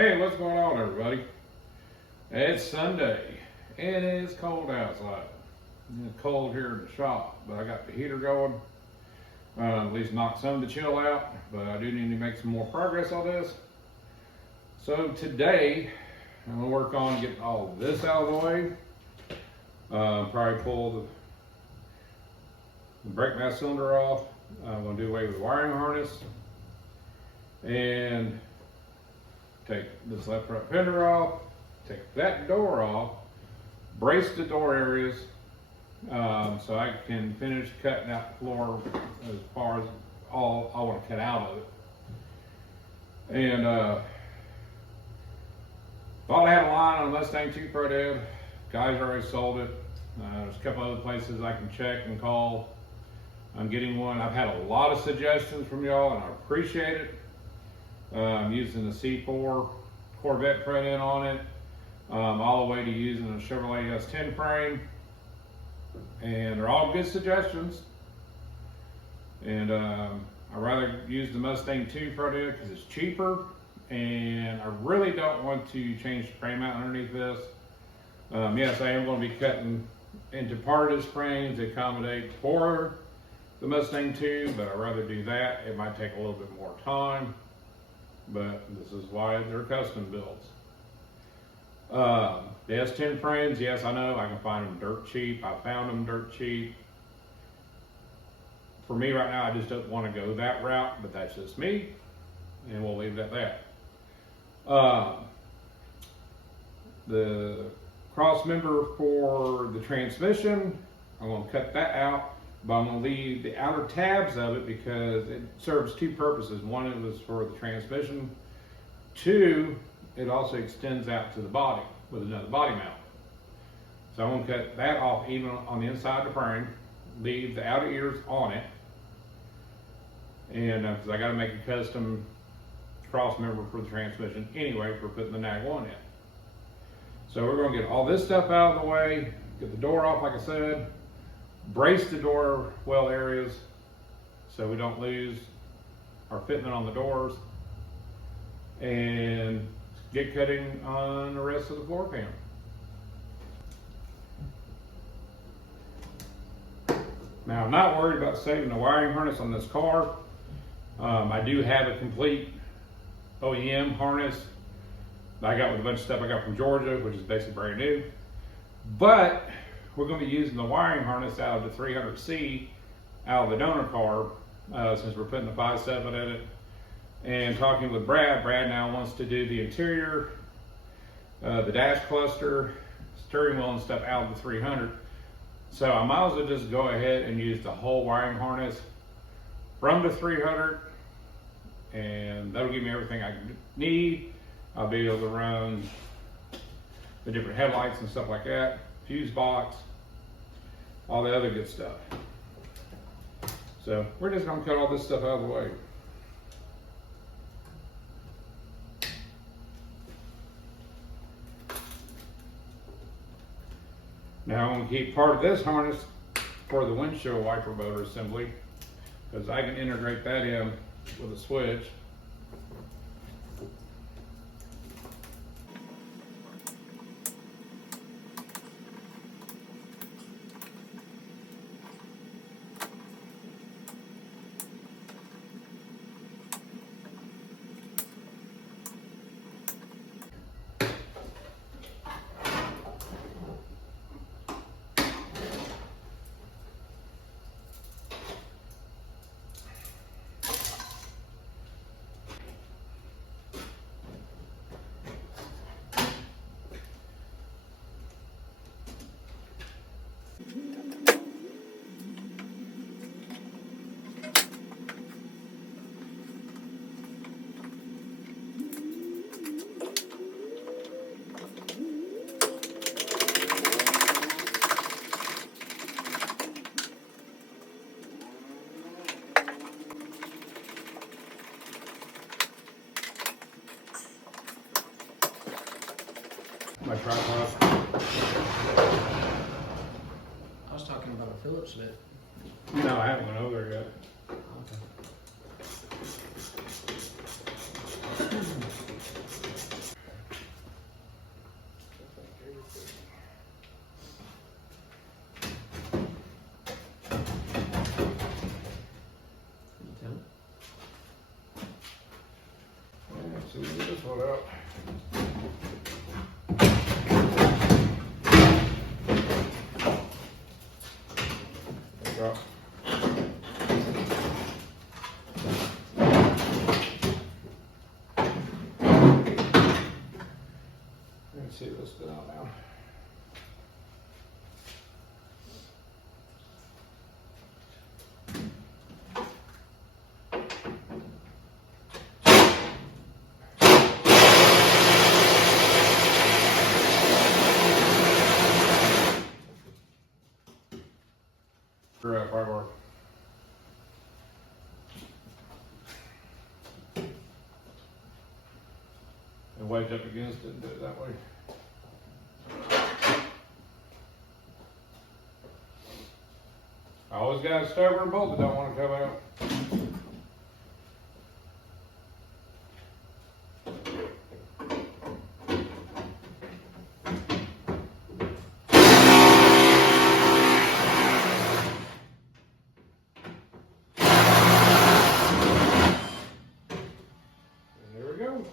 Hey, what's going on, everybody? It's Sunday, and it's cold outside. It's cold here in the shop, but I got the heater going. At least knock some of the chill out, but I do need to make some more progress on this. So today, I'm gonna work on getting all this out of the way. Probably pull the brake mass cylinder off. I'm gonna do away with the wiring harness, and take this left front fender off, take that door off, brace the door areas, so I can finish cutting out the floor as far as all I want to cut out of it. And thought I had a line on a Mustang 2 Pro Dev. Guys already sold it. There's a couple other places I can check and call. I'm getting one. I've had a lot of suggestions from y'all, and I appreciate it. I'm using the C4 Corvette front end on it, all the way to using a Chevrolet S10 frame, and they're all good suggestions. And I'd rather use the Mustang 2 front end because it's cheaper, and I really don't want to change the frame out underneath this. Yes, I am going to be cutting into part of this frame to accommodate for the Mustang 2, but I'd rather do that. It might take a little bit more time, but this is why they're custom builds. The S10 frames, yes, I know I can find them dirt cheap. I found them dirt cheap. For me right now, I just don't want to go that route, but that's just me, and we'll leave it at that. The cross member for the transmission, I'm going to cut that out. But I'm going to leave the outer tabs of it because it serves two purposes. One, it was for the transmission. Two, it also extends out to the body with another body mount. So I'm going to cut that off even on the inside of the frame, leave the outer ears on it, and because I got to make a custom cross member for the transmission anyway for putting the nag one in. So we're going to get all this stuff out of the way, get the door off like I said, brace the door well areas so we don't lose our fitment on the doors, and get cutting on the rest of the floor pan. Now, I'm not worried about saving the wiring harness on this car. I do have a complete OEM harness that I got with a bunch of stuff I got from Georgia, which is basically brand new, but we're going to be using the wiring harness out of the 300C out of the donor car, since we're putting the 5.7 in it. And talking with Brad now wants to do the interior, the dash cluster, steering wheel and stuff out of the 300. So I might as well just go ahead and use the whole wiring harness from the 300, and that'll give me everything I need. I'll be able to run the different headlights and stuff like that, fuse box, all the other good stuff. So we're just gonna cut all this stuff out of the way. Now I'm gonna keep part of this harness for the windshield wiper motor assembly, because I can integrate that in with a switch. My tripod. I was talking about a Phillips bit. No, I haven't went over there yet. Okay. get this one out. Drop. Let's see what's going on now. Screw up, right work. And wedge up against it and do it that way. I always got a stubborn bolt that don't want to come out. And there we go.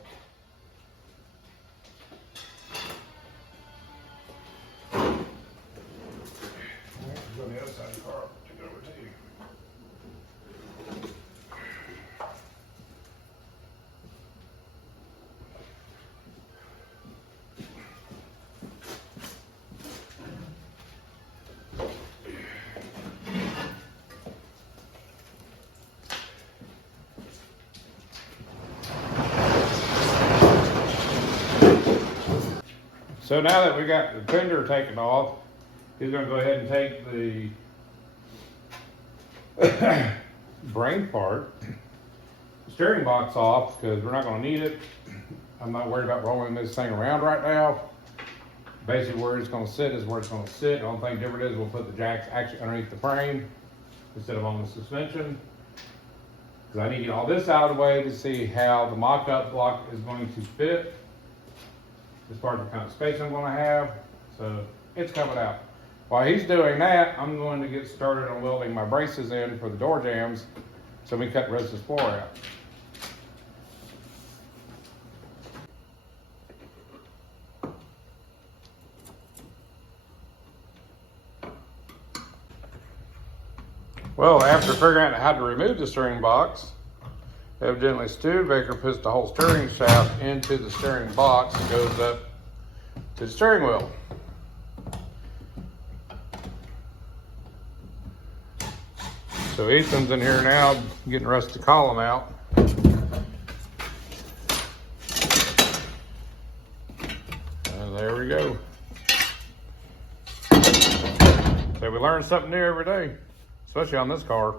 Go on the other side of the car, take it over to you. So now that we got the fender taken off, he's going to go ahead and take the brain part, the steering box off, because we're not going to need it. I'm not worried about rolling this thing around right now. Basically where it's going to sit is where it's going to sit. The only thing different is we'll put the jacks actually underneath the frame instead of on the suspension. Because I need to get all this out of the way to see how the mock-up block is going to fit as far as the kind of space I'm going to have. So it's coming out. While he's doing that, I'm going to get started on welding my braces in for the door jambs so we can cut the rest of this floor out. Well, after figuring out how to remove the steering box, evidently Studebaker puts the whole steering shaft into the steering box and goes up to the steering wheel. So Ethan's in here now getting the rest of the column out. And there we go. So we learn something new every day, especially on this car.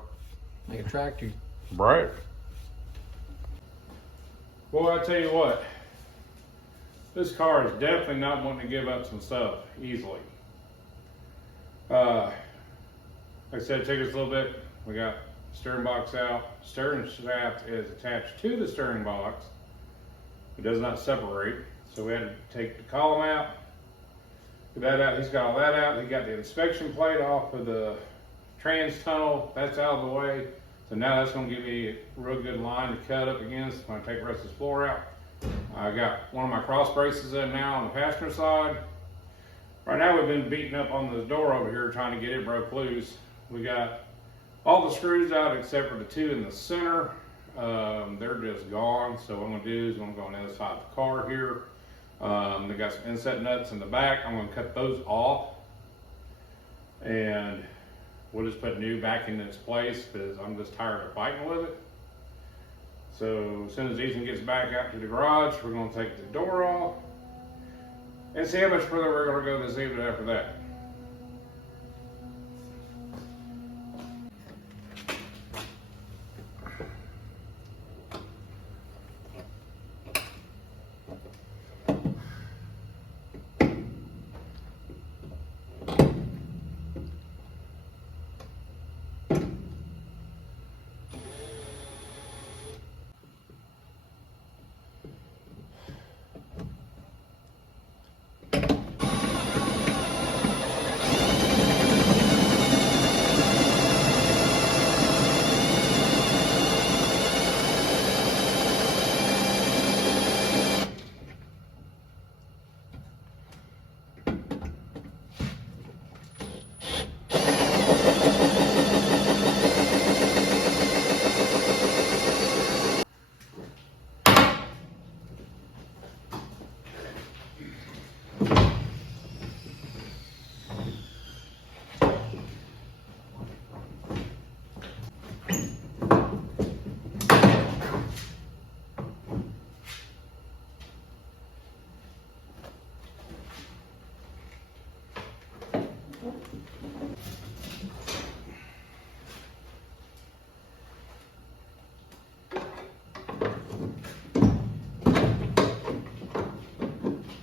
They attract you. Right. Boy, I tell you what, this car is definitely not wanting to give up some stuff easily. Like I said, it took us a little bit. We got steering box out. Steering shaft is attached to the steering box. It does not separate. So we had to take the column out, get that out. He's got all that out. He got the inspection plate off of the trans tunnel. That's out of the way. So now that's going to give me a real good line to cut up against when I take the rest of this floor out. I got one of my cross braces in now on the passenger side. Right now we've been beating up on the door over here trying to get it broke loose. We got all the screws out except for the two in the center. They're just gone. So what I'm going to do is I'm going to go on the other side of the car here. They got some inset nuts in the back. I'm going to cut those off. And we'll just put new back in its place because I'm just tired of fighting with it. So as soon as Ethan gets back out to the garage, we're going to take the door off and see how much further we're going to go this evening after that.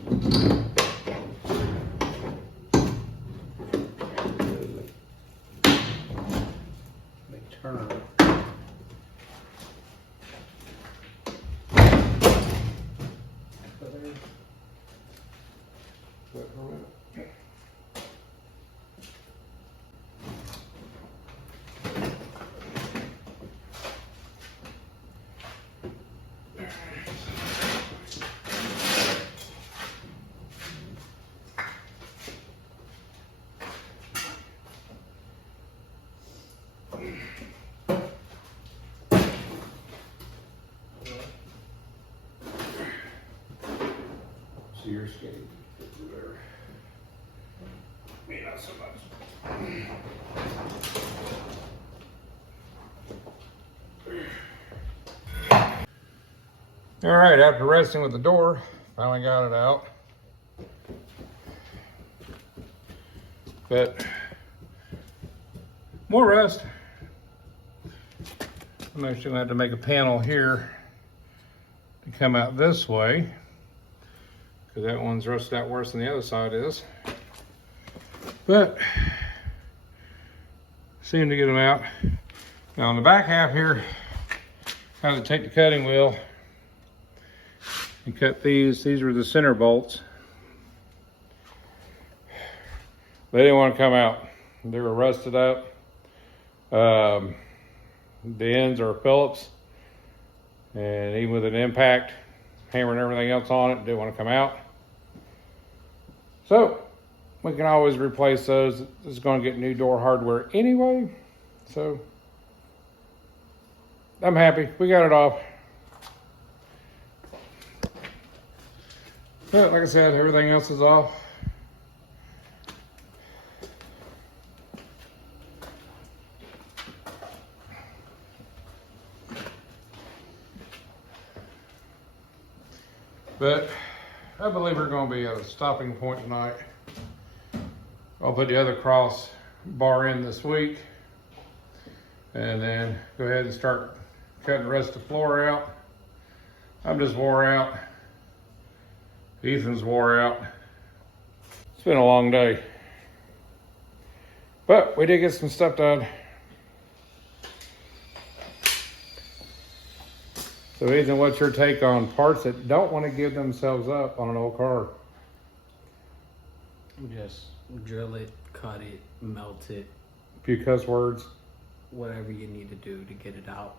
They turn. Wait for a minute. So you're skating there. Me, not so much. All right, after resting with the door, finally got it out. But more rust. I'm actually gonna have to make a panel here to come out this way, because that one's rusted out worse than the other side is. But seem to get them out. Now on the back half here, I have to take the cutting wheel and cut these. These were the center bolts. They didn't want to come out. They were rusted up. The ends are Phillips, and even with an impact hammer and everything else on it, didn't want to come out. So we can always replace those. This is going to get new door hardware anyway, so I'm happy we got it off. But like I said, everything else is off. But I believe we're going to be at a stopping point tonight. I'll put the other cross bar in this week, and then go ahead and start cutting the rest of the floor out. I'm just wore out. Ethan's wore out. It's been a long day, but we did get some stuff done. So Ethan, what's your take on parts that don't want to give themselves up on an old car? Just drill it, cut it, melt it, A few cuss words, whatever you need to do to get it out.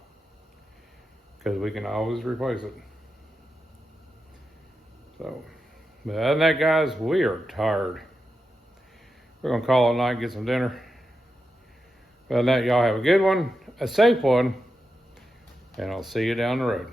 because we can always replace it. So, but other than that, guys, we are tired. We're gonna call it a night and get some dinner. Other than that, y'all have a good one, a safe one, and I'll see you down the road.